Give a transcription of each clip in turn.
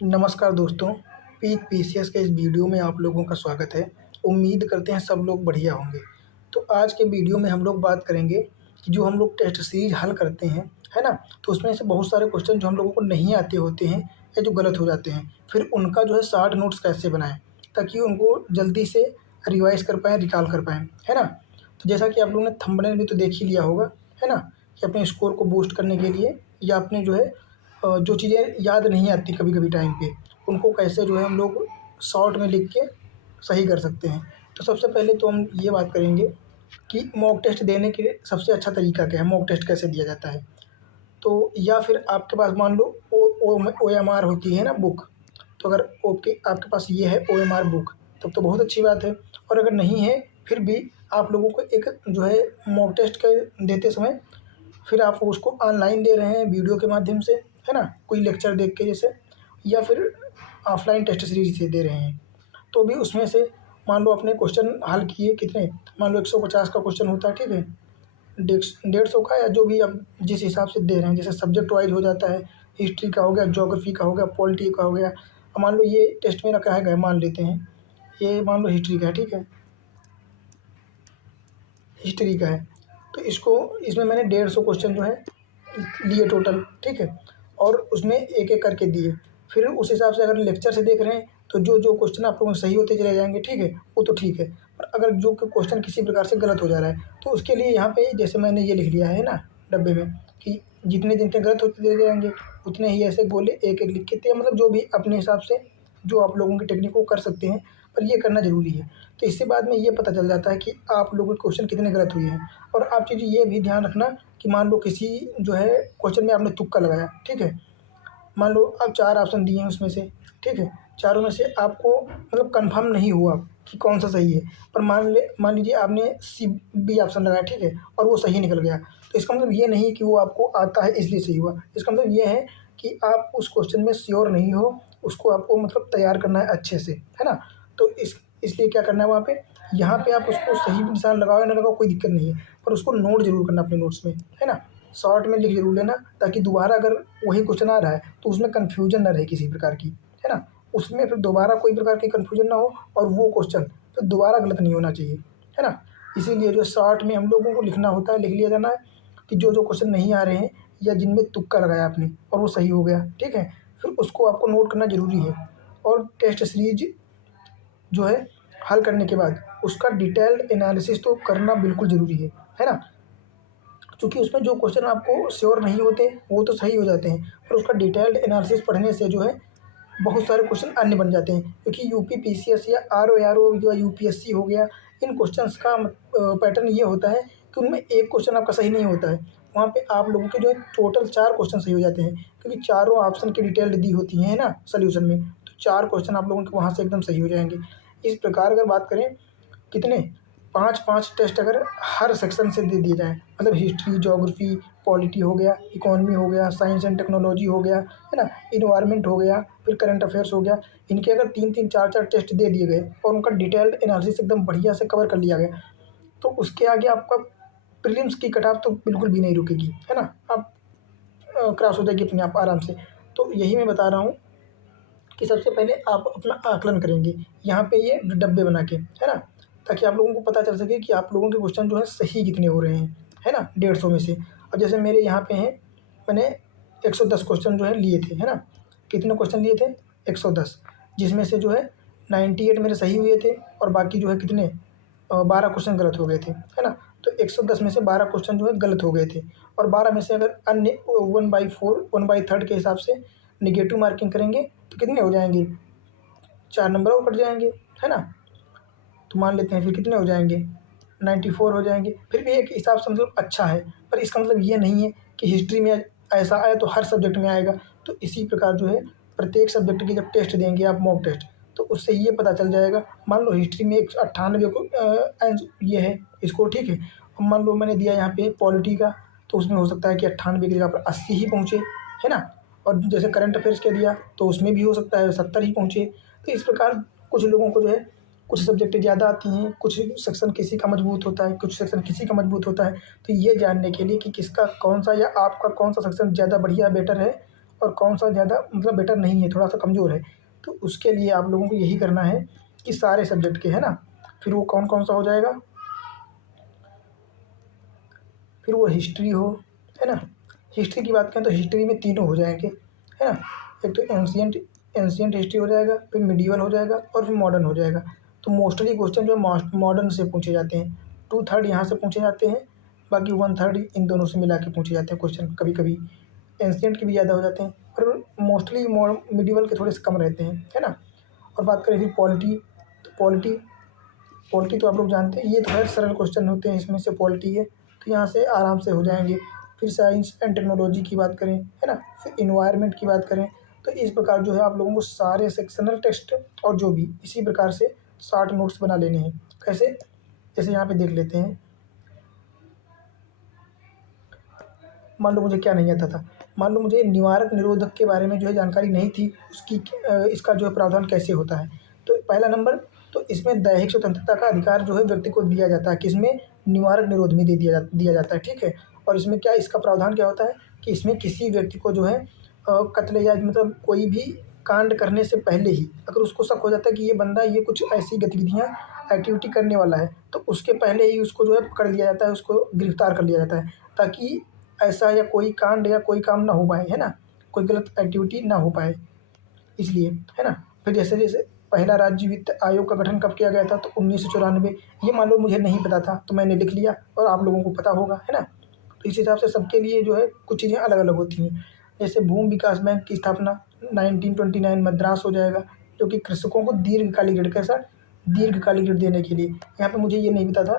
नमस्कार दोस्तों, peak PCS के इस वीडियो में आप लोगों का स्वागत है। उम्मीद करते हैं सब लोग बढ़िया होंगे। तो आज के वीडियो में हम लोग बात करेंगे कि जो हम लोग टेस्ट सीरीज हल करते हैं, है ना? तो उसमें से बहुत सारे क्वेश्चन जो हम लोगों को नहीं आते होते हैं या जो गलत हो जाते हैं, फिर उनका जो है शॉर्ट नोट्स कैसे बनाएँ, ताकि उनको जल्दी से रिवाइज़ कर पाएँ, रिकॉल कर पाएँ, है ना? तो जैसा कि आप लोगों ने थंबनेल में तो देख ही लिया होगा, है ना? कि अपने स्कोर को बूस्ट करने के लिए या अपने जो है जो चीज़ें याद नहीं आती कभी-कभी टाइम पे, उनको कैसे जो है हम लोग शॉर्ट में लिख के सही कर सकते हैं। तो सबसे पहले तो हम ये बात करेंगे कि मॉक टेस्ट देने के लिए सबसे अच्छा तरीका क्या है, मॉक टेस्ट कैसे दिया जाता है। तो या फिर आपके पास मान लो ओएमआर होती है ना बुक, तो अगर ओके आपके पास ये है ओएमआर बुक, तब तो बहुत अच्छी बात है। और अगर नहीं है, फिर भी आप लोगों को एक जो है मॉक टेस्ट के देते समय फिर आप उसको ऑनलाइन दे रहे हैं वीडियो के माध्यम से, है ना? कोई लेक्चर देख के जैसे, या फिर ऑफ़लाइन टेस्ट सीरीज़ से दे रहे हैं। तो भी उसमें से मान लो आपने क्वेश्चन हल किए कितने, मान लो 150 का क्वेश्चन होता है, ठीक है? डेढ़ 150 का या जो भी आप जिस हिसाब से दे रहे हैं, जैसे सब्जेक्ट वाइज़ हो जाता है, हिस्ट्री का हो गया, ज्योग्राफ़ी का हो गया, पॉलिटी का हो गया। अब मान लो ये टेस्ट मेरा काहे का है मान लेते हैं, ये मान लो हिस्ट्री का है, ठीक है? हिस्ट्री का है, तो इसमें मैंने 150 क्वेश्चन जो है लिए टोटल, ठीक है? और उसमें एक-एक करके दिए। फिर उस हिसाब से अगर लेक्चर से देख रहे हैं, तो जो-जो क्वेश्चन आप लोगों के सही होते चले जाएँगे, ठीक है? वो तो ठीक है। पर अगर जो क्वेश्चन किसी प्रकार से गलत हो जा रहा है, तो उसके लिए यहाँ पे जैसे मैंने ये लिख लिया है ना डब्बे में कि जितने-जितने गलत होते चले जाएँगे, उतने ही ऐसे गोले एक-एक लिख के मतलब जो भी अपने हिसाब से जो आप लोगों की टेक्निक को कर सकते हैं, पर ये करना ज़रूरी है। तो इससे बाद में ये पता चल जाता है कि आप लोगों के क्वेश्चन कितने गलत हुए हैं। और आप चीज़ ये भी ध्यान रखना कि मान लो किसी जो है क्वेश्चन में आपने तुक्का लगाया, ठीक है? मान लो अब 4 ऑप्शन दिए हैं उसमें से, ठीक है? चारों में से आपको मतलब कन्फर्म नहीं हुआ कि कौन-सा सही है। पर मान लीजिए आपने सी बी ऑप्शन लगाया, ठीक है? और वो सही निकल गया। तो इसका मतलब ये नहीं कि वो आपको आता है इसलिए सही हुआ। इसका मतलब ये है कि आप उस क्वेश्चन में श्योर नहीं हो, उसको आपको मतलब तैयार करना है अच्छे से, है ना? तो इसलिए क्या करना है वहाँ पे, यहाँ पे आप उसको सही भी निशान लगाओ या ना लगाओ कोई दिक्कत नहीं है, पर उसको नोट ज़रूर करना अपने नोट्स में, है ना? शॉर्ट में लिख ज़रूर लेना, ताकि दोबारा अगर वही क्वेश्चन आ रहा है तो उसमें कन्फ्यूजन ना रहे किसी प्रकार की, है ना? उसमें फिर दोबारा कोई प्रकार की कन्फ्यूजन ना हो और वो क्वेश्चन फिर दोबारा गलत नहीं होना चाहिए, है ना? इसीलिए जो शॉर्ट में हम लोगों को लिखना होता है, लिख लिया जाना है कि जो-जो क्वेश्चन नहीं आ रहे हैं या जिनमें तुक्का लगाया आपने और वो सही हो गया, ठीक है? फिर उसको आपको नोट करना ज़रूरी है। और टेस्ट सीरीज़ जो है हल करने के बाद उसका डिटेल्ड एनालिसिस तो करना बिल्कुल ज़रूरी है ना? क्योंकि उसमें जो क्वेश्चन आपको श्योर नहीं होते, वो तो सही हो जाते हैं, पर उसका डिटेल्ड एनालिसिस पढ़ने से जो है बहुत सारे क्वेश्चन अन्य बन जाते हैं। क्योंकि यूपी पीसीएस या आरओ या यूपीएससी हो गया, इन क्वेश्चंस का पैटर्न ये होता है कि उनमें एक क्वेश्चन आपका सही नहीं होता है। वहाँ पे आप लोगों के जो है टोटल 4 क्वेश्चन सही हो जाते हैं, क्योंकि चारों ऑप्शन की डिटेल्ड दी होती हैं ना सॉल्यूशन में, तो 4 क्वेश्चन आप लोगों के वहाँ से एकदम सही हो जाएँगे। इस प्रकार अगर बात करें कितने 5-5 टेस्ट अगर हर सेक्शन से दे दिए जाएँ, मतलब हिस्ट्री, ज्योग्राफी, पॉलिटी हो गया, इकोनॉमी हो गया, साइंस एंड टेक्नोलॉजी हो गया, है ना? एनवायरनमेंट हो गया, फिर करंट अफेयर्स हो गया। इनके अगर 3-3, 4-4 टेस्ट दे दिए गए और उनका डिटेल्ड एनालिसिस एकदम बढ़िया से कवर कर लिया गया, तो उसके आगे आपका प्रीलिम्स की कट ऑफ तो बिल्कुल भी नहीं रुकेगी, है ना? आप क्रॉस हो जाएगी अपने आप आराम से। तो यही मैं बता रहा हूँ कि सबसे पहले आप अपना आकलन करेंगे, यहाँ पे ये डब्बे बना के, है ना? ताकि आप लोगों को पता चल सके कि आप लोगों के क्वेश्चन जो है सही कितने हो रहे हैं, है ना? 150 में से। अब जैसे मेरे यहाँ पे हैं, मैंने 110 क्वेश्चन जो है लिए थे, है ना? कितने क्वेश्चन लिए थे? 110, जिसमें से जो है 98 मेरे सही हुए थे और बाकी जो है कितने 12 क्वेश्चन गलत हो गए थे, है ना? तो 110 में से 12 क्वेश्चन जो है गलत हो गए थे और 12 में से अगर अन्य 1/4 1/3 के हिसाब से नेगेटिव मार्किंग करेंगे तो कितने हो जाएँगे? 4 नंबर और कट जाएँगे, है ना? तो मान लेते हैं फिर कितने हो जाएँगे? 94 हो जाएँगे। फिर भी एक हिसाब से मतलब अच्छा है, पर इसका मतलब ये नहीं है कि हिस्ट्री में ऐसा आया तो हर सब्जेक्ट में आएगा। तो इसी प्रकार जो है प्रत्येक सब्जेक्ट के जब टेस्ट देंगे आप मॉक टेस्ट, तो उससे ये पता चल जाएगा। मान लो हिस्ट्री में 98 को ये है स्कोर, ठीक है? अब मान लो मैंने दिया यहाँ पे पॉलिटी का, तो उसमें हो सकता है कि 98 की जगह पर 80 ही पहुँचे, है ना? और जैसे करंट अफ़ेयर्स का दिया, तो उसमें भी हो सकता है 70 ही पहुँचे। तो इस प्रकार कुछ लोगों को जो है कुछ सब्जेक्ट ज़्यादा आती हैं, कुछ सेक्शन किसी का मजबूत होता है, कुछ सेक्शन किसी का मजबूत होता है। तो ये जानने के लिए कि किसका कौन-सा या आपका कौन-सा सेक्शन ज़्यादा बढ़िया बेटर है और कौन सा ज़्यादा मतलब बेटर नहीं है, थोड़ा सा कमज़ोर है। तो उसके लिए आप लोगों को यही करना है कि सारे सब्जेक्ट के, है ना, फिर वो कौन कौन सा हो जाएगा, फिर वो हिस्ट्री हो, है ना। हिस्ट्री की बात करें तो हिस्ट्री में तीनों हो जाएंगे, है ना। एक तो एंशियंट एंशियंट हिस्ट्री हो जाएगा, फिर मिडिवल हो जाएगा और फिर मॉडर्न हो जाएगा। तो मोस्टली क्वेश्चन जो है मॉडर्न से पूछे जाते हैं, 2/3 यहाँ से पूछे जाते हैं, बाकी 1/3 इन दोनों से मिला के पूछे जाते हैं क्वेश्चन। कभी कभी एंशियंट के भी ज़्यादा हो जाते हैं, पर मोस्टली मिडिवल के थोड़े से कम रहते हैं, है ना। और बात करें फिर पॉलिटी, तो पॉलिटी पॉलिटी तो आप लोग जानते हैं, ये तो हर सरल क्वेश्चन होते हैं, इसमें से पॉलिटी है तो यहाँ से आराम से हो जाएंगे। फिर साइंस एंड टेक्नोलॉजी की बात करें, है ना, फिर इन्वायरमेंट की बात करें, तो इस प्रकार जो है आप लोगों को सारे सेक्शनल टेस्ट और जो भी इसी प्रकार से 60 नोट्स बना लेने हैं। कैसे, जैसे यहाँ पे देख लेते हैं। मान लो मुझे क्या नहीं आता था, मान लो मुझे निवारक निरोधक के बारे में जो है जानकारी नहीं थी, उसकी इसका जो है प्रावधान कैसे होता है। तो पहला नंबर, तो इसमें दैहिक स्वतंत्रता का अधिकार जो है व्यक्ति को दिया जाता है, किसमें, निवारक निरोध में दे दिया जाता है, ठीक है। और इसमें क्या, इसका प्रावधान क्या होता है कि इसमें किसी व्यक्ति को जो है कत्ल या मतलब कोई भी कांड करने से पहले ही अगर उसको शक हो जाता है कि ये बंदा ये कुछ ऐसी गतिविधियाँ एक्टिविटी करने वाला है, तो उसके पहले ही उसको जो है पकड़ लिया जाता है, उसको गिरफ्तार कर लिया जाता है, ताकि ऐसा या कोई कांड या कोई काम ना हो पाए, है ना, कोई गलत एक्टिविटी ना हो पाए, इसलिए, है ना। फिर जैसे जैसे पहला राज्य वित्त आयोग का गठन कब किया गया था, तो 1994। ये मान लो मुझे नहीं पता था तो मैंने लिख लिया और आप लोगों को पता होगा, है ना। तो इस हिसाब से सबके लिए जो है कुछ चीज़ें अलग अलग होती हैं। जैसे भूमि विकास बैंक की स्थापना 1929 मद्रास हो जाएगा, जो कि कृषकों को दीर्घकालिक ऋण, कैसा, दीर्घकालिक ऋण देने के लिए। यहाँ पे मुझे ये नहीं पता था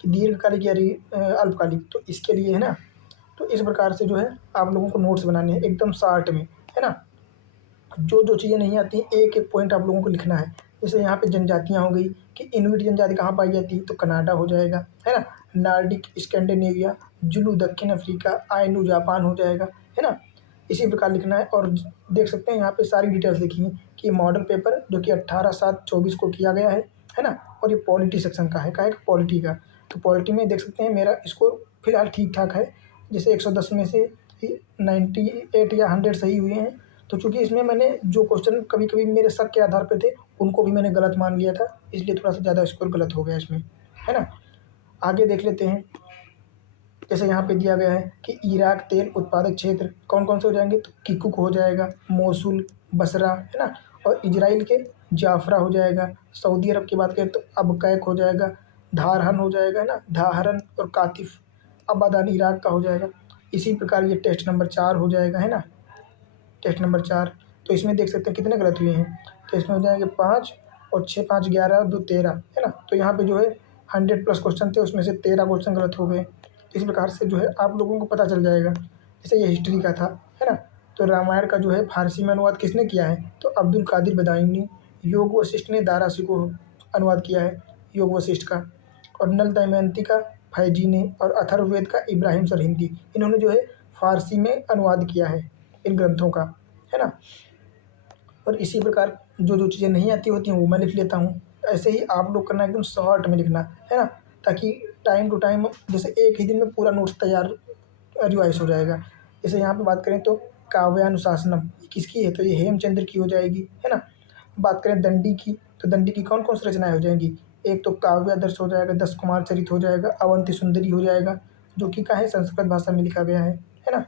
कि दीर्घकालिक या अल्पकालिक, तो इसके लिए, है ना। तो इस प्रकार से जो है आप लोगों को नोट्स बनाने हैं एकदम शार्ट में, है ना। जो जो चीज़ें नहीं आती एक एक पॉइंट आप लोगों को लिखना है। जैसे यहाँ पे जनजातियाँ हो गई कि इनुइट जनजाति कहाँ पाई जाती है, तो कनाडा हो जाएगा, है ना। नार्डिक स्कैंडिनेविया, जुलू दक्षिण अफ्रीका, आइनू जापान हो जाएगा, है ना। इसी प्रकार लिखना है। और देख सकते हैं यहाँ पे सारी डिटेल्स लिखी हैं कि ये मॉडल पेपर जो कि 18/7/24 को किया गया है ना। और ये पॉलिटी सेक्शन का है, पॉलिटी का। तो पॉलिटी में देख सकते हैं मेरा स्कोर फिलहाल ठीक ठाक है, जैसे 110 में से 98 या 100 सही हुए हैं। तो चूंकि इसमें मैंने जो क्वेश्चन कभी कभी मेरे शक के आधार पे थे उनको भी मैंने गलत मान लिया था, इसलिए थोड़ा सा ज़्यादा स्कोर गलत हो गया इसमें, है ना। आगे देख लेते हैं। जैसे यहाँ पे दिया गया है कि इराक तेल उत्पादक क्षेत्र कौन कौन से हो जाएंगे, तो किकुक हो जाएगा, मोसुल, बसरा, है ना। और इजराइल के जाफरा हो जाएगा। सऊदी अरब की बात करें तो अबकैक हो जाएगा, धारहन हो जाएगा, है ना, धाहरन और कातिफ। अबादान इराक का हो जाएगा। इसी प्रकार ये टेस्ट नंबर 4 हो जाएगा, है ना, टेस्ट नंबर 4। तो इसमें देख सकते हैं कितने गलत हुए हैं, तो इसमें हो जाएंगे 5 और 6 5 11 2 13, है ना। तो यहाँ पे जो है 100+ क्वेश्चन थे, उसमें से 13 क्वेश्चन गलत हो गए। इस प्रकार से जो है आप लोगों को पता चल जाएगा। जैसे ये हिस्ट्री का था, है ना। तो रामायण का जो है फारसी में अनुवाद किसने किया है, तो अब्दुल कादिर बदायूनी। योग वशिष्ठ ने दारासी को अनुवाद किया है, योग वशिष्ठ का। और नल दमयंती का फैजी ने, और अथर्ववेद का इब्राहिम सरहिंदी। इन्होंने जो है फारसी में अनुवाद किया है इन ग्रंथों का, है ना। और इसी प्रकार जो जो चीज़ें नहीं आती होती हैं वो मैं लिख लेता हूँ। ऐसे ही आप लोग करना, एकदम शॉर्ट में लिखना, है ना, ताकि टाइम टू टाइम जैसे एक ही दिन में पूरा नोट्स तैयार रिवाइज हो जाएगा। जैसे यहाँ पे बात करें तो काव्यानुशासनम ये किसकी है, तो ये हेमचंद्र की हो जाएगी, है ना। बात करें दंडी की, तो दंडी की कौन कौन सी रचनाएं हो जाएंगी, एक तो काव्यादर्श हो जाएगा, 10 कुमार चरित हो जाएगा, अवंती सुंदरी हो जाएगा, जो कि का है संस्कृत भाषा में लिखा गया है ना।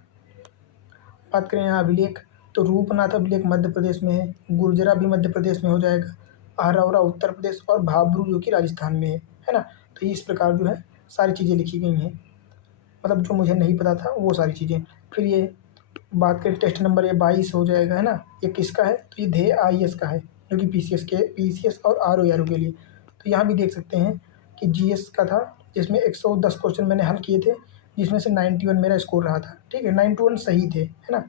बात करें यहाँ अभिलेख, तो रूपनाथ अभिलेख मध्य प्रदेश में है, गुर्जरा भी मध्य प्रदेश में हो जाएगा, आहरौरा उत्तर प्रदेश, और भाभरू जो कि राजस्थान में है ना। तो इस प्रकार जो है सारी चीज़ें लिखी गई हैं, मतलब जो मुझे नहीं पता था वो सारी चीज़ें। फिर ये बात करें टेस्ट नंबर ये 22 हो जाएगा, है ना। ये किसका है, तो ये ध्येय IAS का है, जो कि PCS और RO के लिए। तो यहाँ भी देख सकते हैं कि GS का था, जिसमें 110 क्वेश्चन मैंने हल किए थे, जिसमें से 91 मेरा स्कोर रहा था, ठीक है, 91 सही थे, है ना।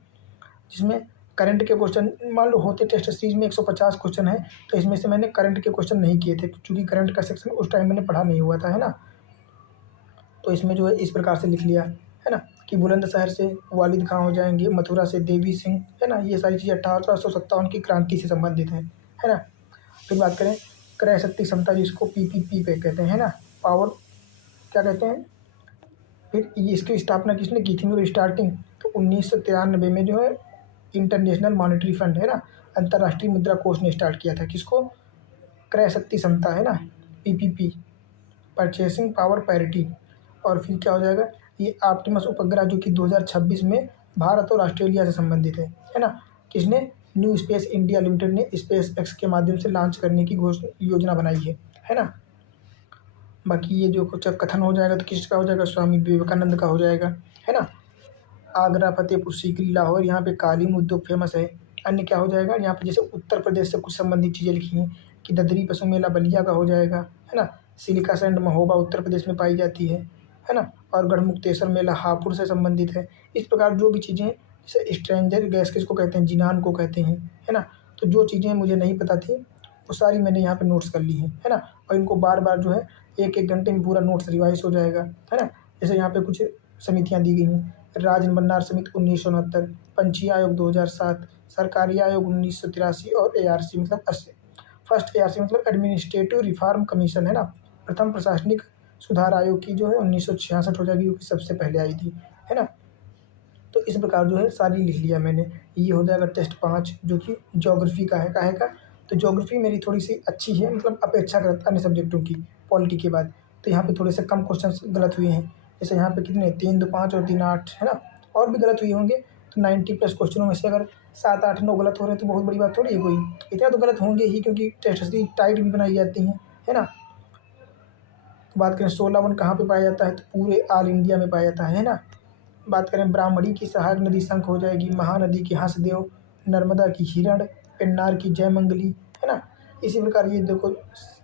जिसमें करंट के क्वेश्चन मान लो होते टेस्ट सीरीज में 150 क्वेश्चन है, तो इसमें से मैंने करंट के क्वेश्चन नहीं किए थे, क्योंकि करंट का सेक्शन उस टाइम मैंने पढ़ा नहीं हुआ था, है ना। तो इसमें जो है इस प्रकार से लिख लिया, है ना, कि बुलंदशहर से वालिद खां हो जाएंगे, मथुरा से देवी सिंह, है ना। ये सारी चीज़ें 1857 की क्रांति से संबंधित हैं, है ना। फिर बात करें क्रय शक्ति क्षमता, जिसको PPP पे कहते हैं, है ना, पावर क्या कहते हैं। फिर ये इसकी स्थापना किसने की थी, मतलब स्टार्टिंग, तो 1993 में जो है इंटरनेशनल मॉनेटरी फंड है ना, अंतर्राष्ट्रीय मुद्रा कोष ने स्टार्ट किया था। किसको? क्रय शक्ति समता है ना, पीपीपी, परचेसिंग पावर पैरिटी। और फिर क्या हो जाएगा, ये ऑप्टिमस उपग्रह जो कि 2026 में भारत और ऑस्ट्रेलिया से संबंधित है ना। किसने? न्यू स्पेस इंडिया लिमिटेड ने स्पेस एक्स के माध्यम से लॉन्च करने की योजना बनाई है ना। बाकी ये जो कुछ कथन हो जाएगा तो किसका हो जाएगा? स्वामी विवेकानंद का हो जाएगा, है ना। आगरा, फतेहपुर सीकरी, लाहौर, यहाँ पे कालीन उद्योग फेमस है। अन्य क्या हो जाएगा, यहाँ पे जैसे उत्तर प्रदेश से कुछ संबंधित चीज़ें लिखी हैं कि ददरी पशु मेला बलिया का हो जाएगा, है ना। सिलिका सैंड महोबा उत्तर प्रदेश में पाई जाती है ना। और गढ़मुक्तेश्वर मेला हापुड़ से संबंधित है। इस प्रकार जो भी चीज़ें, जैसे स्ट्रेंजर गैस किसको कहते हैं? जिनान को कहते हैं, है ना। तो जो चीज़ें मुझे नहीं पता थी वो सारी मैंने यहाँ पे नोट्स कर ली हैं, है ना। और इनको बार बार जो है एक एक घंटे में पूरा नोट्स रिवाइज हो जाएगा, है ना। जैसे यहाँ पे कुछ समितियाँ दी गई हैं, राज्य भंडार समिति 1969, पंछी आयोग 2007, सरकारी आयोग 1983 और एआरसी मतलब 80। फर्स्ट एआरसी मतलब एडमिनिस्ट्रेटिव रिफॉर्म कमीशन, है ना। प्रथम प्रशासनिक सुधार आयोग की जो है 1966 हो जाएगी, क्योंकि सबसे पहले आई थी, है ना। तो इस प्रकार जो है सारी लिख लिया मैंने। ये हो जाएगा टेस्ट 5 जो कि ज्योग्राफी का है। काहे का? तो ज्योग्राफी मेरी थोड़ी सी अच्छी है, मतलब अपेक्षाकृत अन्य सब्जेक्टों की, पॉलिटी के बाद। तो यहाँ पे थोड़े से कम क्वेश्चंस गलत हुए हैं। जैसे यहाँ पे कितने 3 2 5 और 3 8, है ना। और भी गलत हुए होंगे, तो 90+ क्वेश्चनों में से अगर 7 8 9 गलत हो रहे हैं तो बहुत बड़ी बात थोड़ी है कोई। इतना तो गलत होंगे ही, क्योंकि टेस्ट सीरीज टाइट भी बनाई जाती हैं, है ना। तो बात करें 16 वन कहाँ पे पाया जाता है, तो पूरे ऑल इंडिया में पाया जाता है ना। बात करें ब्राह्मणी की सहायक नदी शंख हो जाएगी, महानदी की हंसदेव, नर्मदा की हिरण, पेन्नार की जयमंगली, है ना। इसी प्रकार ये देखो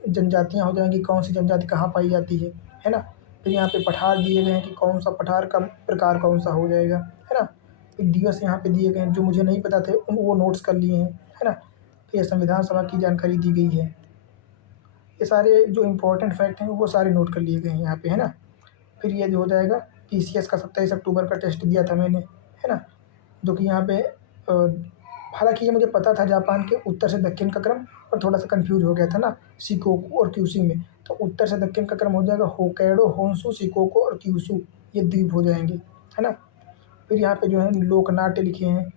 जनजातियाँ हो जाएंगी, कौन सी जनजाति कहाँ पाई जाती है ना। फिर यहाँ पे पठार दिए गए हैं कि कौन सा पठार का प्रकार कौन सा हो जाएगा, है ना। फिर दिवस यहाँ पे दिए गए हैं, जो मुझे नहीं पता थे उन वो नोट्स कर लिए हैं, है ना। फिर ये संविधान सभा की जानकारी दी गई है। ये सारे जो इम्पोर्टेंट फैक्ट हैं वो सारे नोट कर लिए गए हैं यहाँ पे, है ना। फिर ये जो हो जाएगा पीसीएस का 27 अक्टूबर का टेस्ट दिया था मैंने, है ना। जो कि यहाँ पे हालांकि ये मुझे पता था जापान के उत्तर से दक्षिण का क्रम, और थोड़ा सा कंफ्यूज हो गया था ना शिकोकू और क्यूशू में। तो उत्तर से दक्षिण का क्रम हो जाएगा होकैडो, होन्शु, शिकोको और क्यूशू, ये द्वीप हो जाएंगे, है ना। फिर यहाँ पे जो है लोकनाट्य लिखे हैं,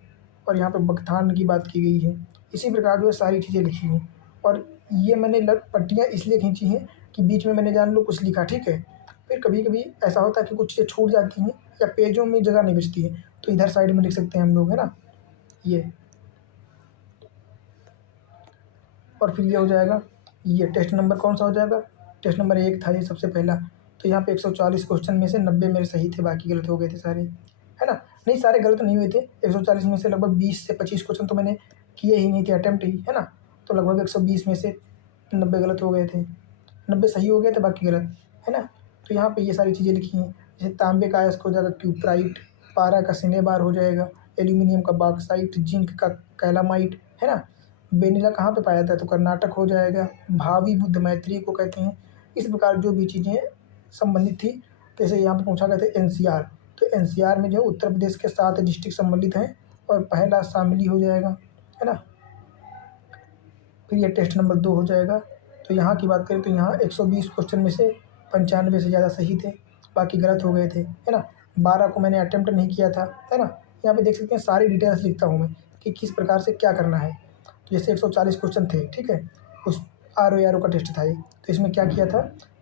और यहाँ पे बकथान की बात की गई है। इसी प्रकार जो है सारी चीज़ें लिखी हैं। और ये मैंने पट्टियाँ इसलिए खींची हैं कि बीच में मैंने जान लो कुछ लिखा, ठीक है। फिर कभी कभी ऐसा होता है कि कुछ चीज़ें छूट जाती हैं या पेजों में जगह नहीं बचती है, तो इधर साइड में लिख सकते हैं हम लोग, है ना। ये और फिर ये हो जाएगा, ये टेस्ट नंबर कौन सा हो जाएगा? टेस्ट नंबर 1 था ये सबसे पहला। तो यहाँ पे 140 क्वेश्चन में से 90 मेरे सही थे, बाकी गलत हो गए थे सारे, है ना। नहीं, सारे गलत नहीं हुए थे। 140 में से लगभग 20 से 25 क्वेश्चन तो मैंने किए ही नहीं थे, अटेम्प्ट ही, है ना। तो लगभग 120 में से 90 गलत हो गए थे, 90 सही हो गए थे, बाकी गलत, है ना। तो यहाँ पे ये सारी चीज़ें लिखी हैं। जैसे तांबे का अयस्क हो जाएगा क्यूप्राइट, पारा का सिनेबार हो जाएगा, एल्यूमिनियम का बॉक्साइट, जिंक का कैलामाइट, है ना। वेनिला कहाँ पे पाया जाता है? तो कर्नाटक हो जाएगा। भावी बुद्ध मैत्री को कहते हैं। इस प्रकार जो भी चीज़ें संबंधित थी, जैसे यहाँ पे पूछा गया था एनसीआर, तो एनसीआर में जो है उत्तर प्रदेश के 7 डिस्ट्रिक्ट सम्मिलित हैं, और पहला शामिली हो जाएगा, है ना। फिर ये टेस्ट नंबर 2 हो जाएगा। तो यहाँ की बात करें तो यहाँ 120 क्वेश्चन में से 95 से ज़्यादा सही थे, बाकी गलत हो गए थे, है ना। 12 को मैंने अटेम्प्ट नहीं किया था, है ना। यहाँ पे देख सकते हैं सारी डिटेल्स लिखता हूँ मैं कि किस प्रकार से क्या करना है। तो जैसे 140 क्वेश्चन थे, ठीक है, उस आर ओ का टेस्ट था ये। तो इसमें क्या किया था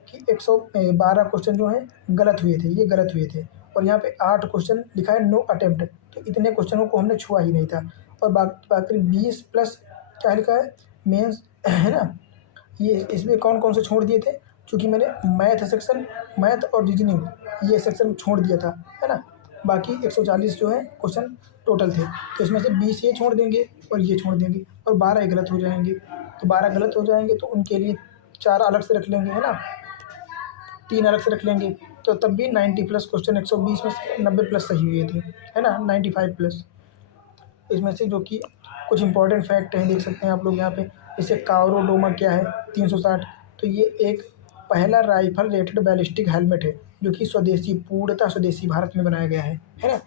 कि 112 क्वेश्चन जो हैं गलत हुए थे, ये गलत हुए थे। और यहाँ पे 8 क्वेश्चन लिखा है नो अटेम्प्ट, तो इतने क्वेश्चनों को हमने छुआ ही नहीं था। और बाकी बात करें 20 प्लस क्या लिखा है मेंस, है ना। ये इसमें कौन कौन से छोड़ दिए थे? क्योंकि मैंने मैथ सेक्शन, मैथ और रीजनिंग ये सेक्शन छोड़ दिया था, है ना। बाकी 140 जो है क्वेश्चन टोटल थे, तो इसमें से 20 ये छोड़ देंगे और ये छोड़ देंगे, और 12 गलत हो जाएंगे। तो 12 गलत हो जाएंगे तो उनके लिए 4 अलग से रख लेंगे, है ना, 3 अलग से रख लेंगे। तो तब भी 90+ क्वेश्चन 120 में से 90+ सही हुए थे, है ना, 95+। इसमें से जो कि कुछ इंपॉर्टेंट फैक्ट हैं, देख सकते हैं आप लोग यहाँ पे। जैसे कावरोडोमा क्या है? 360। तो ये एक पहला राइफल रेटेड बैलिस्टिक हेलमेट है, जो कि स्वदेशी, पूर्णतः स्वदेशी भारत में बनाया गया है ना।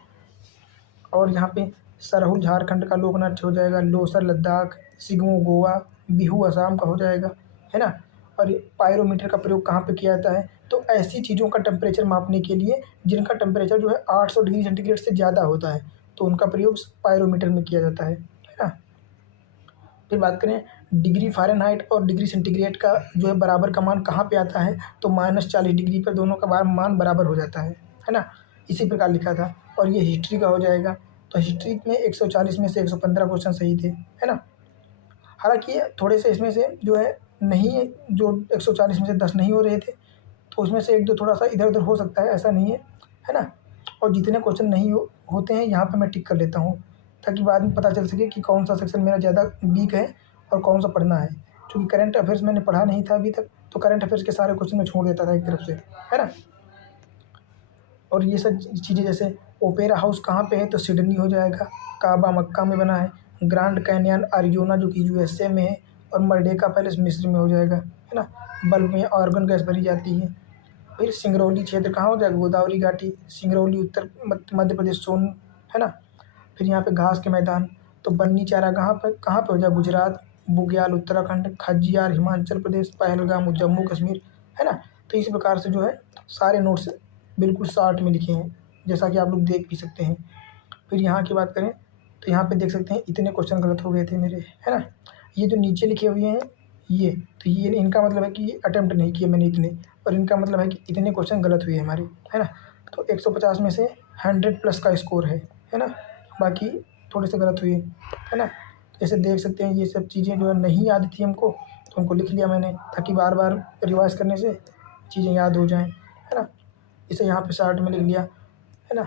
और यहाँ पे सरहुल झारखंड का लोक नाट्य हो जाएगा, लोसर लद्दाख, सिगमो गोवा, बिहू असम का हो जाएगा, है ना। और ये पायरोमीटर का प्रयोग कहाँ पे किया जाता है? तो ऐसी चीज़ों का टेम्परेचर मापने के लिए जिनका टेम्परेचर जो है 800 डिग्री सेंटीग्रेड से ज़्यादा होता है, तो उनका प्रयोग पायरोमीटर में किया जाता है ना। फिर बात करें डिग्री फ़ारेनहाइट और डिग्री सेंटीग्रेड का जो है बराबर का मान कहाँ पे आता है, तो -40 डिग्री पर दोनों का मान बराबर हो जाता है ना। इसी प्रकार लिखा था। और ये हिस्ट्री का हो जाएगा, तो हिस्ट्री में 140 में से 115 क्वेश्चन सही थे, है ना। हालांकि थोड़े से इसमें से जो है नहीं, जो 140 में से 10 नहीं हो रहे थे, तो उसमें से एक दो थोड़ा सा इधर उधर हो सकता है, ऐसा नहीं है ना। और जितने क्वेश्चन नहीं होते हैं यहाँ पे मैं टिक कर लेता हूँ, ताकि बाद में पता चल सके कि कौन सा सेक्शन मेरा ज़्यादा वीक है और कौन सा पढ़ना है। क्योंकि करंट अफेयर्स मैंने पढ़ा नहीं था अभी तक, तो करंट अफेयर्स के सारे क्वेश्चन मैं छोड़ देता था एक तरफ से, है ना। और ये सब चीज़ें जैसे ओपेरा हाउस कहाँ पे है, तो सिडनी हो जाएगा। काबा मक्का में बना है। ग्रांड कैनियन अरिज़ोना जो कि यूएसए में है। और मर्डेका पैलेस मिस्र में हो जाएगा, है ना। बल्ब में आर्गन गैस भरी जाती है। फिर सिंगरौली क्षेत्र कहाँ हो जाएगा, गोदावरी घाटी। सिंगरौली उत्तर मध्य प्रदेश सोन, है ना। फिर यहाँ पे घास के मैदान, तो बन्नी चारा कहाँ पे हो जाएगा, गुजरात। बुग्याल उत्तराखंड, खज्जियार हिमाचल प्रदेश, पहलगाम जम्मू कश्मीर, है ना। तो इस प्रकार से जो है सारे नोट्स बिल्कुल शार्ट में लिखे हैं, जैसा कि आप लोग देख भी सकते हैं। फिर यहाँ की बात करें तो यहाँ पे देख सकते हैं इतने क्वेश्चन गलत हो गए थे मेरे, है ना। ये जो नीचे लिखे हुए हैं ये, तो ये इनका मतलब है कि अटेम्प्ट नहीं किए मैंने इतने, और इनका मतलब है कि इतने क्वेश्चन गलत हुए हमारे, है ना। तो 150 में से 100+ का स्कोर है ना। बाकी थोड़े से गलत हुए, है ना। जैसे देख सकते हैं ये सब चीज़ें जो है नहीं याद थी हमको, तो उनको लिख लिया मैंने, ताकि बार बार रिवाइज करने से चीज़ें याद हो जाएँ, है ना। इसे यहाँ पे शार्ट में लिख लिया, है ना।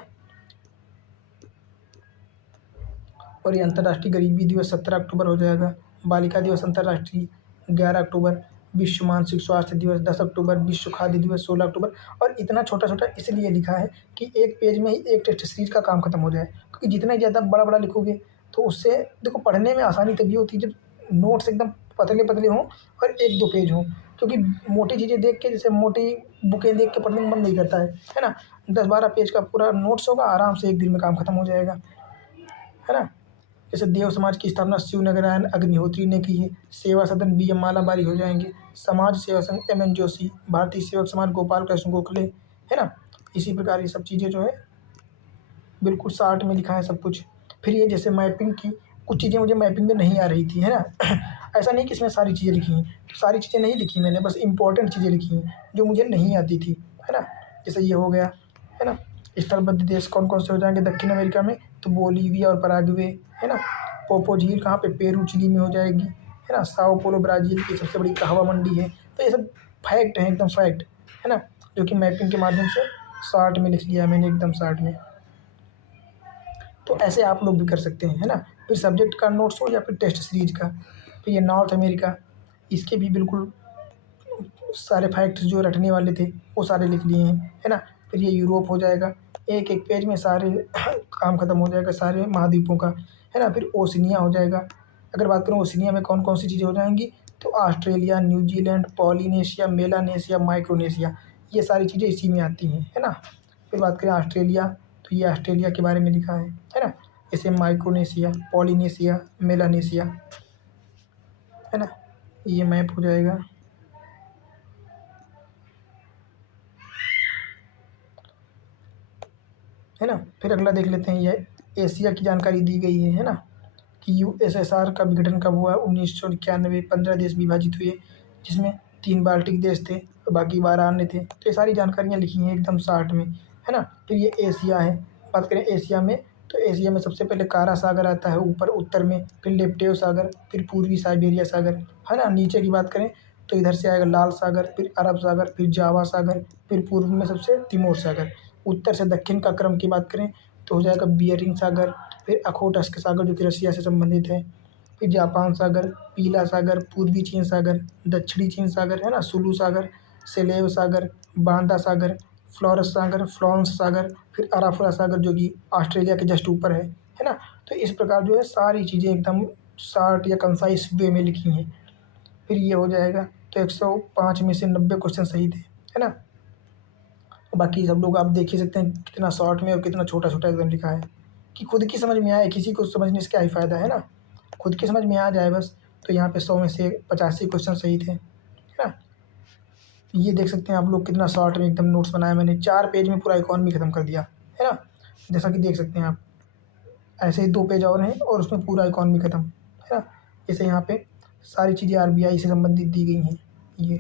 और ये अंतर्राष्ट्रीय गरीबी दिवस 17 अक्टूबर हो जाएगा। बालिका दिवस अंतर्राष्ट्रीय 11 अक्टूबर। विश्व मानसिक स्वास्थ्य दिवस 10 अक्टूबर। विश्व खाद्य दिवस 16 अक्टूबर। और इतना छोटा छोटा इसलिए लिखा है कि एक पेज में ही एक टेस्ट सीरीज का काम खत्म हो जाए, क्योंकि जितना ज़्यादा बड़ा बड़ा लिखोगे तो उससे देखो पढ़ने में आसानी तभी होती है जब नोट्स एकदम पतले पतले हों और एक दो पेज हों। क्योंकि मोटी चीज़ें देख के, जैसे मोटी बुकें देख के पढ़ने में मन नहीं करता है ना। 10-12 पेज का पूरा नोट्स होगा, आराम से एक दिन में काम खत्म हो जाएगा, है ना। जैसे देव समाज की स्थापना शिव नारायण अग्निहोत्री ने की है। सेवा सदन BM मालाबारी हो जाएंगे। समाज सेवा संघ MN जोशी। भारतीय सेवक समाज गोपाल कृष्ण गोखले, है ना। इसी प्रकार ये सब चीज़ें जो है बिल्कुल शार्ट में लिखा है सब कुछ। फिर ये जैसे मैपिंग की, कुछ चीज़ें मुझे मैपिंग में नहीं आ रही थी, है ना। ऐसा नहीं कि इसमें सारी चीज़ें लिखी हैं, सारी चीज़ें नहीं लिखी मैंने, बस इंपॉर्टेंट चीज़ें लिखी हैं जो मुझे नहीं आती थी, है ना। जैसे ये हो गया, है ना। स्थलबद्ध देश कौन कौन से हो जाएंगे दक्षिण अमेरिका में, तो बोलीविया और पराग्वे, है ना। पोपो झील कहाँ पे, पेरू चिली में हो जाएगी, है ना। साओ पोलो ब्राज़ील की सबसे बड़ी कहवा मंडी है। तो ये सब फैक्ट है, एकदम फैक्ट, है ना, जो कि मैपिंग के माध्यम से शार्ट में लिख लिया है मैंने, एकदम शार्ट में। तो ऐसे आप लोग भी कर सकते हैं, है ना। फिर सब्जेक्ट का नोट्स हो या फिर टेस्ट सीरीज का। फिर ये नॉर्थ अमेरिका, इसके भी बिल्कुल सारे फैक्ट्स जो रटने वाले थे वो सारे लिख लिए हैं, है ना। फिर ये यूरोप हो जाएगा, एक एक पेज में सारे काम खत्म हो जाएगा सारे महाद्वीपों का, है ना। फिर ओशिनिया हो जाएगा। अगर बात करूँ ओशिनिया में कौन कौन सी चीज़ें हो जाएंगी, तो Australia, New Zealand, Polynesia, Melanesia, Micronesia, ये सारी चीज़ें इसी में आती हैं, है ना। फिर बात करें ऑस्ट्रेलिया, तो ये ऑस्ट्रेलिया के बारे में लिखा है ना। जैसे माइक्रोनेशिया, पॉलिनेशिया, मेलानेशिया, है ना। ये मैप हो जाएगा, है ना। फिर अगला देख लेते हैं, ये एशिया की जानकारी दी गई है ना, कि USSR का विघटन कब हुआ, 1991। 15 देश विभाजित हुए, जिसमें 3 बाल्टिक देश थे और बाकी 12 अन्य थे। तो ये सारी जानकारियाँ लिखी हैं एकदम शार्ट में, है ना। फिर ये एशिया है, बात करें एशिया में, तो एशिया में सबसे पहले कारा सागर आता है ऊपर उत्तर में, फिर लेप्टेव सागर, फिर पूर्वी साइबेरिया सागर, है ना। नीचे की बात करें तो इधर से आएगा लाल सागर, फिर अरब सागर, फिर जावा सागर, फिर पूर्व में सबसे तिमोर सागर। उत्तर से दक्षिण का क्रम की बात करें तो हो जाएगा बियरिंग सागर, फिर अखोटस्क सागर जो कि रसिया से संबंधित है, फिर जापान सागर, पीला सागर, पूर्वी चीन सागर, दक्षिणी चीन सागर, है ना, सुलू सागर, सेलेव सागर, बांदा सागर, फ्लोरस सागर, फ्लॉन्स सागर, फिर अराफुरा सागर जो कि ऑस्ट्रेलिया के जस्ट ऊपर है ना। तो इस प्रकार जो है सारी चीज़ें एकदम शार्ट या कंसाइज वे में लिखी हैं। फिर ये हो जाएगा, तो 105 में से 90 क्वेश्चन सही थे, है ना। बाकी सब लोग आप देख ही सकते हैं कितना शॉर्ट में और कितना छोटा छोटा एकदम लिखा है, कि खुद की समझ में आए, किसी को समझने से क्या ही फ़ायदा, है ना। खुद की समझ में आ जाए बस। तो यहाँ पे 100 में से 85 क्वेश्चन सही थे, है ना। ये देख सकते हैं आप लोग कितना शॉर्ट में एकदम नोट्स बनाया मैंने, 4 पेज में पूरा इकॉनमी ख़त्म कर दिया, है ना। जैसा कि देख सकते हैं आप, ऐसे ही 2 पेज और हैं और उसमें पूरा इकॉनमी ख़त्म, है ना। जैसे यहाँ पे सारी चीज़ें आरबीआई से संबंधित दी गई हैं ये,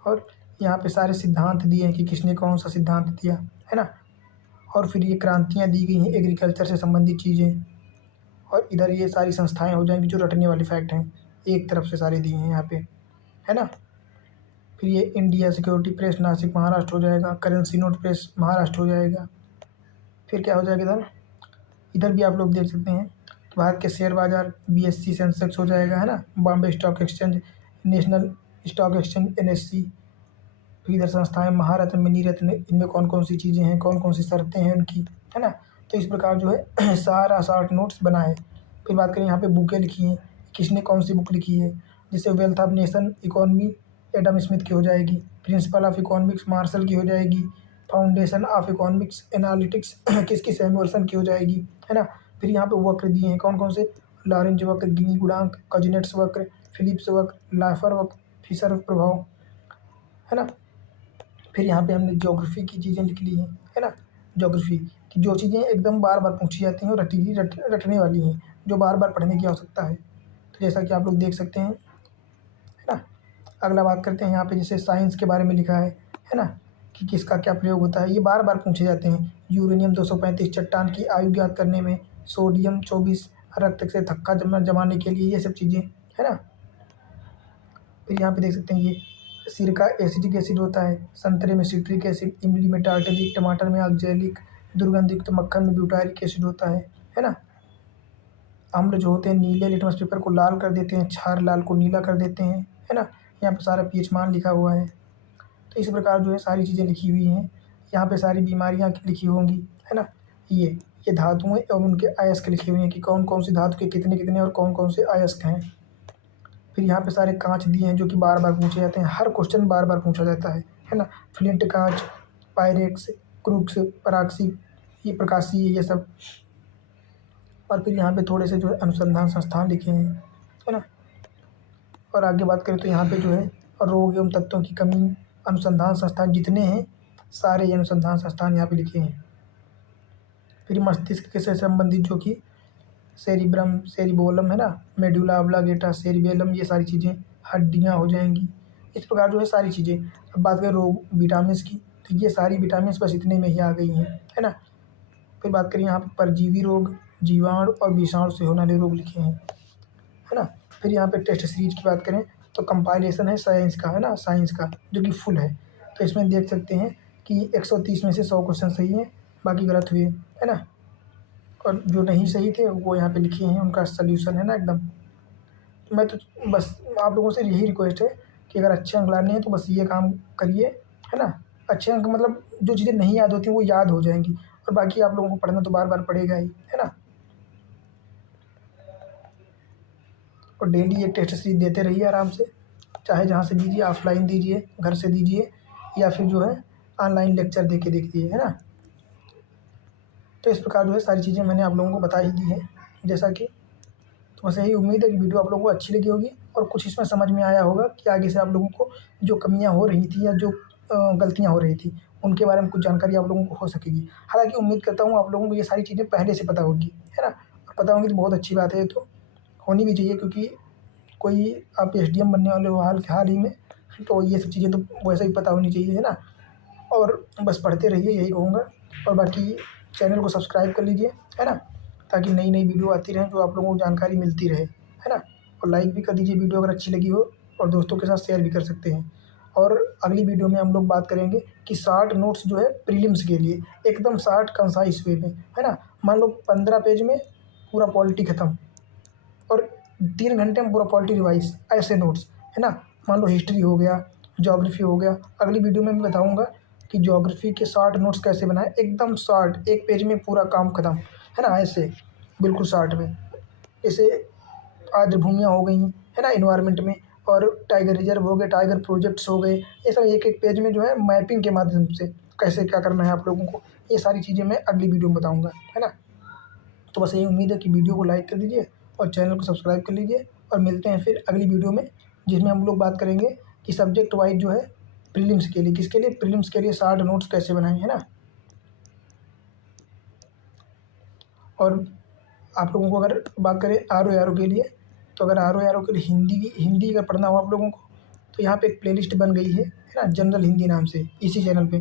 और यहाँ पे सारे सिद्धांत दिए हैं कि किसने कौन सा सिद्धांत दिया, है ना। और फिर ये क्रांतियाँ दी गई हैं एग्रीकल्चर से संबंधित चीज़ें, और इधर ये सारी संस्थाएँ हो जाएंगी जो रटने वाले फैक्ट हैं, एक तरफ से सारे दिए हैं यहाँ पे, है ना। फिर ये India security press Nashik Maharashtra हो जाएगा, करेंसी नोट प्रेस महाराष्ट्र हो जाएगा। फिर क्या हो जाएगा इधर, इधर भी आप लोग देख सकते हैं कि भारत के शेयर बाज़ार बीएससी सेंसेक्स हो जाएगा, है ना, Bombay stock exchange, national stock exchange NSC. फिर इधर संस्थाएं महारत्न मणिरत्न, इनमें कौन कौन सी चीज़ें हैं, कौन कौन सी शर्तें हैं उनकी, है ना। तो इस प्रकार जो है सारा शार्ट नोट्स बना है। फिर बात करें यहाँ पे बुकें लिखी हैं, किसने कौन सी बुक लिखी है, जैसे wealth of nation economy Adam Smith की हो जाएगी, प्रिंसिपल ऑफ इकोनॉमिक्स मार्शल की हो जाएगी, फाउंडेशन ऑफ इकोनॉमिक्स एनालिटिक्स किसकी सैमुअल्सन की हो जाएगी, है ना। फिर यहाँ पे वक्र दिए हैं कौन कौन से, लॉरेंज वक्र, गिनी गुणांक, कजिनेट्स वक्र, फिलिप्स वक्र, लाफर वक्र, फिशर प्रभाव, है ना। फिर यहाँ पे हमने ज्योग्राफी की चीज़ें लिख ली हैं, है ना। ज्योग्राफी की जो चीज़ें एकदम बार बार पूछी जाती हैं और रटने वाली हैं, जो बार बार पढ़ने की आवश्यकता है, तो जैसा कि आप लोग देख सकते हैं, है ना। अगला बात करते हैं यहाँ पे, जैसे साइंस के बारे में लिखा है ना, कि किसका क्या प्रयोग होता है, ये बार बार पूछे जाते हैं। यूरेनियम 235 चट्टान की आयु ज्ञात करने में, सोडियम 24 रक्त से थक्का जमाने के लिए, ये सब चीज़ें, है ना। फिर यहाँ पे देख सकते हैं ये सिरका एसिटिक एसिड होता है, संतरे में सिट्रिक एसिड, इमली में टार्टरिक, टमाटर में ऑक्जेलिक, दुर्गंधयुक्त मक्खन में ब्यूटारिक एसिड होता है ना। अम्ल जो होते हैं नीले लिटमस पेपर को लाल कर देते हैं, क्षार लाल को नीला कर देते हैं, है ना। यहाँ पे सारा पीएच मान लिखा हुआ है। तो इस प्रकार जो है सारी चीज़ें लिखी हुई हैं। यहाँ पे सारी बीमारियाँ लिखी होंगी, है ना। ये धातुएं एवं उनके अयस्क लिखे हुए हैं कि कौन कौन सी धातु के कितने कितने और कौन कौन से अयस्क हैं। फिर यहाँ पे सारे कांच दिए हैं जो कि बार बार पूछे जाते हैं, हर क्वेश्चन बार बार पूछा जाता है ना। फ्लिंट कांच, पायरेक्स, क्रूक्स, पराक्सी, ये प्रकाशी, ये सब। और फिर यहाँ पे थोड़े से जो है अनुसंधान संस्थान लिखे हैं, है ना। और आगे बात करें तो यहाँ पे जो है रोग एवं तत्वों की कमी अनुसंधान संस्थान जितने हैं, सारे ये अनुसंधान संस्थान यहाँ पे लिखे हैं। फिर मस्तिष्क से संबंधित जो कि सेरिब्रम, सेरिबोलम, है ना, मेडुला ऑब्लांगेटा, सेरिबेलम, ये सारी चीज़ें हड्डियाँ हो जाएंगी। इस प्रकार जो है सारी चीज़ें। अब बात करें रोग विटामिन्स की, तो ये सारी विटामिन्स बस इतने में ही आ गई हैं, है ना। फिर बात करें यहाँ पर परजीवी रोग, जीवाणु और विषाणु से होने वाले रोग लिखे हैं, है ना। फिर यहाँ पे टेस्ट सीरीज की बात करें तो कंपाइलेशन है साइंस का, है ना, साइंस का जो कि फुल है। तो इसमें देख सकते हैं कि 130 में से 100 क्वेश्चन सही हैं, बाकी गलत हुए, है ना। और जो नहीं सही थे वो यहाँ पे लिखे हैं, उनका सल्यूशन, है ना, एकदम। तो मैं तो बस आप लोगों से यही रिक्वेस्ट है कि अगर अच्छे अंक लाने हैं तो बस ये काम करिए, है ना। अच्छे अंक मतलब जो चीज़ें नहीं याद होती वो याद हो जाएंगी, और बाकी आप लोगों को पढ़ना तो बार बार पड़ेगा ही, है ना। और डेली एक टेस्ट सीरीज देते रहिए आराम से, चाहे जहाँ से दीजिए, ऑफलाइन दीजिए, घर से दीजिए, या फिर जो है ऑनलाइन लेक्चर दे के देखिए, है ना। तो इस प्रकार जो है सारी चीज़ें मैंने आप लोगों को बता ही दी है, जैसा कि। तो बस यही उम्मीद है कि वीडियो आप लोगों को अच्छी लगी होगी और कुछ इसमें समझ में आया होगा कि आगे से आप लोगों को जो कमियां हो रही थी या जो गलतियां हो रही थी उनके बारे में कुछ जानकारी आप लोगों को हो सकेगी। हालांकि उम्मीद करता हूँ आप लोगों को ये सारी चीज़ें पहले से पता होगी, है ना। और पता होंगी तो बहुत अच्छी बात है, तो होनी भी चाहिए, क्योंकि कोई आप एसडीएम बनने वाले हो हाल ही में, तो ये सब चीज़ें तो वैसे ही पता होनी चाहिए, है ना। और बस पढ़ते रहिए, यही कहूँगा। और बाकी चैनल को सब्सक्राइब कर लीजिए, है ना, ताकि नई नई वीडियो आती रहें जो आप लोगों को जानकारी मिलती रहे, है ना। और लाइक भी कर दीजिए वीडियो अगर अच्छी लगी हो, और दोस्तों के साथ शेयर भी कर सकते हैं। और अगली वीडियो में हम लोग बात करेंगे कि शार्ट नोट्स जो है प्रीलिम्स के लिए एकदम शार्ट कंसाइज वे में, है ना। मान लो 15 पेज में पूरा पॉलिटी ख़त्म, और 3 घंटे में पूरा पॉलिटी रिवाइज, ऐसे नोट्स, है ना। मान लो हिस्ट्री हो गया, ज्योग्राफी हो गया। अगली वीडियो में मैं बताऊंगा कि ज्योग्राफी के शॉर्ट नोट्स कैसे बनाएं, एकदम शॉर्ट, 1 पेज में पूरा काम खत्म, है ना, ऐसे बिल्कुल शॉर्ट में। जैसे आर्द्र भूमियाँ हो गई, है ना, इन्वायरमेंट में, और टाइगर रिजर्व हो गए, टाइगर प्रोजेक्ट्स हो गए, ये सब एक एक पेज में जो है मैपिंग के माध्यम से कैसे क्या करना है आप लोगों को, ये सारी चीज़ें मैं अगली वीडियो में बताऊँगा, है ना। तो बस यही उम्मीद है कि वीडियो को लाइक कर दीजिए और चैनल को सब्सक्राइब कर लीजिए, और मिलते हैं फिर अगली वीडियो में, जिसमें हम लोग बात करेंगे कि सब्जेक्ट वाइज जो है प्रीलिम्स के लिए, किसके लिए, प्रीलिम्स के लिए शार्ट नोट्स कैसे बनाएं, है ना। और आप लोगों को अगर बात करें RO के लिए, तो अगर RO के लिए हिंदी अगर पढ़ना हो आप लोगों को, तो यहाँ पे एक प्लेलिस्ट बन गई है ना, जनरल हिंदी नाम से, इसी चैनल पे।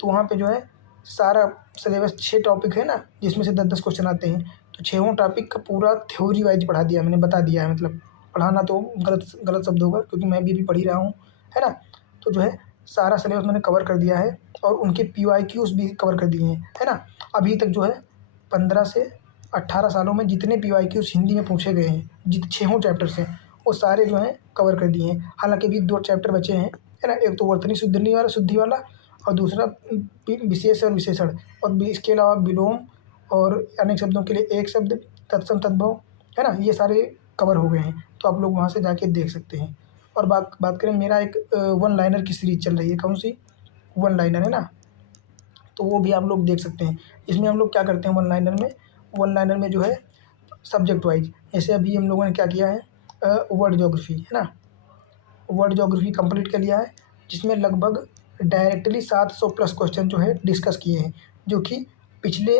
तो वहाँ पे जो है सारा सिलेबस 6 टॉपिक है ना, जिसमें से 10-10 क्वेश्चन आते हैं, तो 6 टॉपिक का पूरा थ्योरी वाइज पढ़ा दिया मैंने, बता दिया है। मतलब पढ़ाना तो गलत गलत शब्द होगा, क्योंकि मैं भी अभी पढ़ ही रहा हूँ, है ना। तो जो है सारा सिलेबस मैंने कवर कर दिया है, और उनके PYQs भी कवर कर दिए हैं, है ना। अभी तक जो है 15 से 18 सालों में जितने PYQs हिंदी में पूछे गए हैं, जित 6 चैप्टर से, वो सारे जो हैं कवर कर दिए हैं। हालाँकि अभी 2 चैप्टर बचे हैं, है ना। एक तो वर्तनी शुद्धि वाला, और दूसरा विशेष और विशेषण, और भी इसके अलावा विलोम और अनेक शब्दों के लिए एक शब्द, तत्सम तद्भव, है ना। ये सारे कवर हो गए हैं, तो आप लोग वहाँ से जाके देख सकते हैं। और बात बात करें, मेरा एक वन लाइनर की सीरीज़ चल रही है। कौन सी? वन लाइनर, है ना। तो वो भी आप लोग देख सकते हैं। इसमें हम लोग क्या करते हैं वन लाइनर में जो है सब्जेक्ट वाइज, जैसे अभी हम लोगों ने क्या किया है, वर्ल्ड ज्योग्राफी, है ना। वर्ल्ड ज्योग्राफी कंप्लीट कर लिया है, जिसमें लगभग डायरेक्टली 700 प्लस क्वेश्चन जो है डिस्कस किए हैं, जो कि पिछले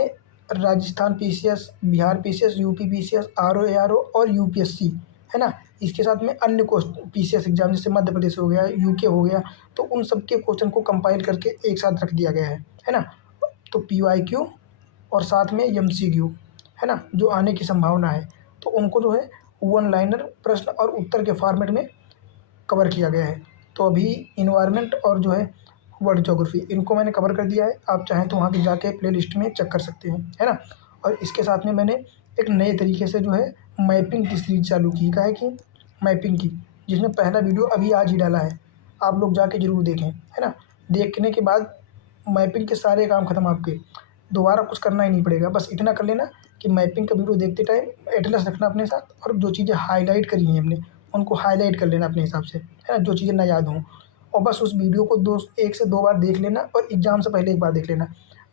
Rajasthan PCS, Bihar PCS, UP PCS, RO ARO और UPSC, है ना। इसके साथ में अन्य PCS एग्जाम, जैसे मध्य प्रदेश हो गया, UK हो गया, तो उन सब के क्वेश्चन को कंपाइल करके एक साथ रख दिया गया है ना। तो PYQ और साथ में MCQ, है ना, जो आने की संभावना है, तो उनको जो है वन लाइनर प्रश्न और उत्तर के फॉर्मेट में कवर किया गया है। तो अभी इन्वायरमेंट और जो है वर्ल्ड ज्योग्राफी, इनको मैंने कवर कर दिया है। आप चाहें तो वहाँ के जाके प्लेलिस्ट में चेक कर सकते हैं, है ना। और इसके साथ में मैंने एक नए तरीके से जो है मैपिंग की सीरीज चालू की, का है कि मैपिंग की, जिसमें पहला वीडियो अभी आज ही डाला है। आप लोग जाके ज़रूर देखें, है ना। देखने के बाद मैपिंग के सारे काम खत्म आपके, दोबारा कुछ करना ही नहीं पड़ेगा। बस इतना कर लेना कि मैपिंग का वीडियो देखते टाइम एटलस रखना अपने साथ, और जो चीज़ें हाईलाइट करी हैं हमने, उनको हाईलाइट कर लेना अपने हिसाब से, है ना, जो चीज़ें ना याद हों। और बस उस वीडियो को 1 से 2 बार देख लेना, और एग्ज़ाम से पहले 1 बार देख लेना।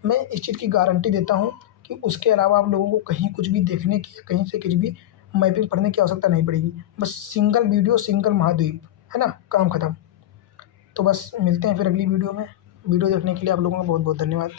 मैं इस चीज़ की गारंटी देता हूँ कि उसके अलावा आप लोगों को कहीं कुछ भी देखने की, या कहीं से कुछ भी मैपिंग पढ़ने की आवश्यकता नहीं पड़ेगी। बस सिंगल वीडियो, सिंगल महाद्वीप, है ना, काम खत्म। तो बस मिलते हैं फिर अगली वीडियो में। वीडियो देखने के लिए आप लोगों का बहुत बहुत धन्यवाद।